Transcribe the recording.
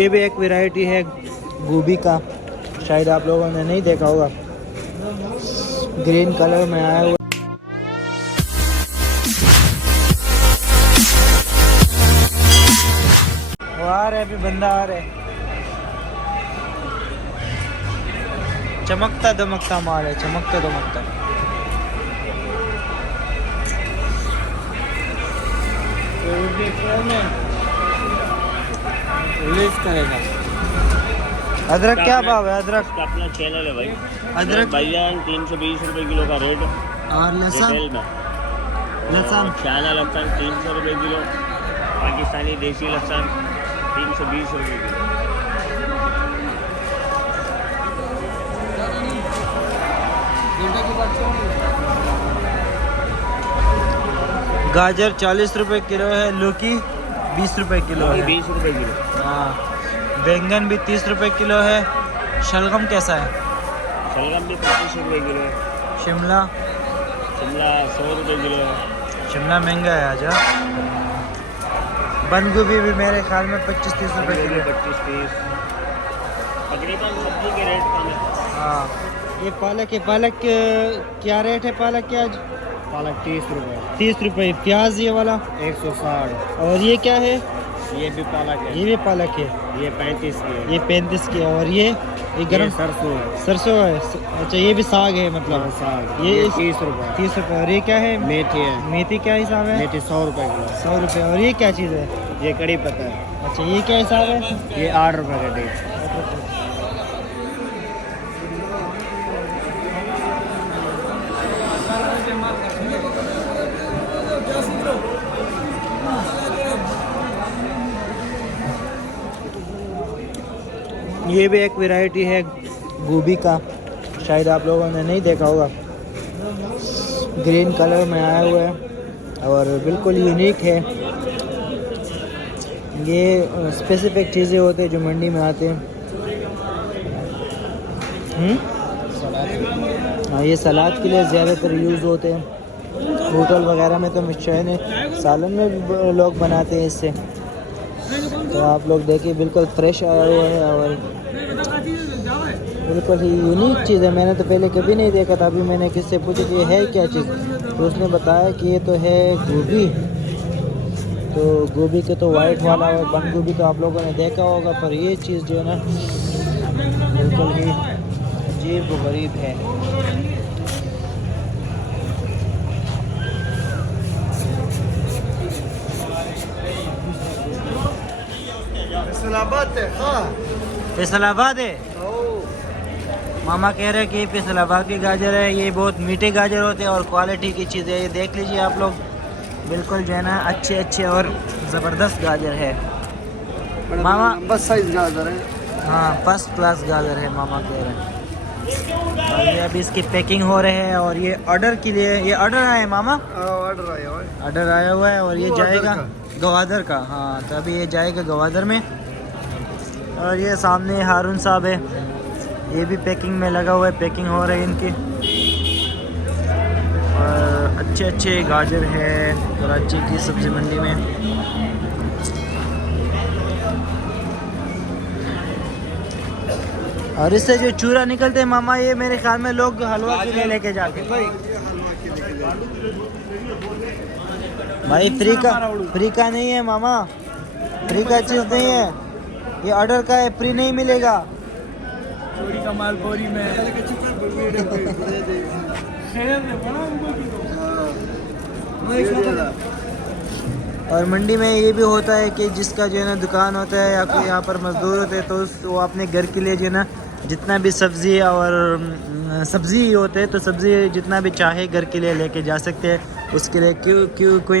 ये भी एक वैरायटी है गोभी का, शायद आप लोगों ने नहीं देखा होगा, ग्रीन कलर में आया हुआ। वो आ रहे, अभी बंदा आ रहे, चमकता दमकता माल है, चमकता दमकता। अदरक क्या भाव है? अदरक इसका अपना चैनल है भाई। अदरक भैया 320 रुपए किलो का रेट और लहसुन, रिटेल में। लहसुन चाइना लहसुन 300 रुपए किलो, पाकिस्तानी देसी लहसुन 320 रुपए किलो। गाजर 40 रुपए किलो है, लौकी 20 रुपए किलो है। 20 रुपए किलो। हाँ, बैंगन भी 30 रुपए किलो है। शलगम कैसा है? शलगम भी 25 रुपए किलो है। शिमला, शिमला 100 रुपए किलो है। शिमला महंगा है आजा। बंद गोभी भी मेरे ख्याल में 25-30 रुपए किलो। 25-30 तकरीबन सब्जी के रेट कम है। हाँ, ये पालक है, पालक क्या रेट है पालक की आज? पालक 30 रुपए। 30 रुपए। प्याज ये वाला 160। और ये क्या है? ये भी पालक है। ये भी पालक है, ये 35 की है। ये 35 की है। और ये गरम सरसों है। सरसों है। अच्छा, ये भी साग है मतलब। साग ये 30 रुपए। 30 रुपए। और ये क्या है? मेथी है। मेथी क्या हिसाब है? मेथी 100 रुपए किलो। 100 रुपए। और ये क्या चीज़ है? ये कड़ी पत्ता है। अच्छा, ये क्या हिसाब है? ये 8 रुपए का डेढ़। ये भी एक वैरायटी है गोभी का, शायद आप लोगों ने नहीं देखा होगा, ग्रीन कलर में आया हुआ है और बिल्कुल यूनिक है। ये स्पेसिफिक चीज़ें होते हैं जो मंडी में आते हैं। हाँ, ये सलाद के लिए ज़्यादातर यूज़ होते हैं। होटल वगैरह में तो मिर्चाई सालन में भी लोग बनाते हैं इससे। तो आप लोग देखिए, बिल्कुल फ्रेश आया हुआ है और बिल्कुल ही यूनिक चीज़ है। मैंने तो पहले कभी नहीं देखा था। अभी मैंने किससे पूछा कि ये है क्या चीज़, तो उसने बताया कि ये तो है गोभी। तो गोभी के तो वाइट वाला और बंद गोभी तो आप लोगों ने देखा होगा, पर ये चीज़ जो है ना बिल्कुल ही अजीब व गरीब है। फैसलाबाद है। मामा कह रहे हैं कि ये फैसलाबाद की गाजर है। ये बहुत मीठे गाजर होते हैं और क्वालिटी की चीज़ है। ये देख लीजिए आप लोग, बिल्कुल जो है ना अच्छे अच्छे और ज़बरदस्त गाजर है मामा। बस साइज गाजर है। हाँ, फर्स्ट क्लास गाजर है मामा कह रहे हैं। और ये अभी इसकी पैकिंग हो रहे हैं और ये ऑर्डर के लिए, ये ऑर्डर आया है मामा? ऑर्डर आया हुआ है और ये जाएगा गवादर का। हाँ, तो अभी ये जाएगा गवादर में। और ये सामने हारून साहब है, ये भी पैकिंग में लगा हुआ है, पैकिंग हो रही है इनकी। और अच्छे अच्छे गाजर है कराची की सब्ज़ी मंडी में। और इससे जो चूरा निकलते हैं मामा, ये मेरे ख्याल में लोग हलवा के लिए लेके जाते हैं भाई। फ्री का नहीं है मामा, फ्री का चीज़ नहीं है ये, ऑर्डर का है, फ्री नहीं मिलेगा। चोरी का माल बोरी में। और मंडी में ये भी होता है कि जिसका जो है ना दुकान होता है या कोई यहाँ पर मजदूर होते हैं, तो वो अपने घर के लिए जो है ना जितना भी सब्ज़ी और सब्ज़ी होते हैं, तो सब्ज़ी जितना भी चाहे घर के लिए लेके जा सकते हैं। उसके लिए क्यों कोई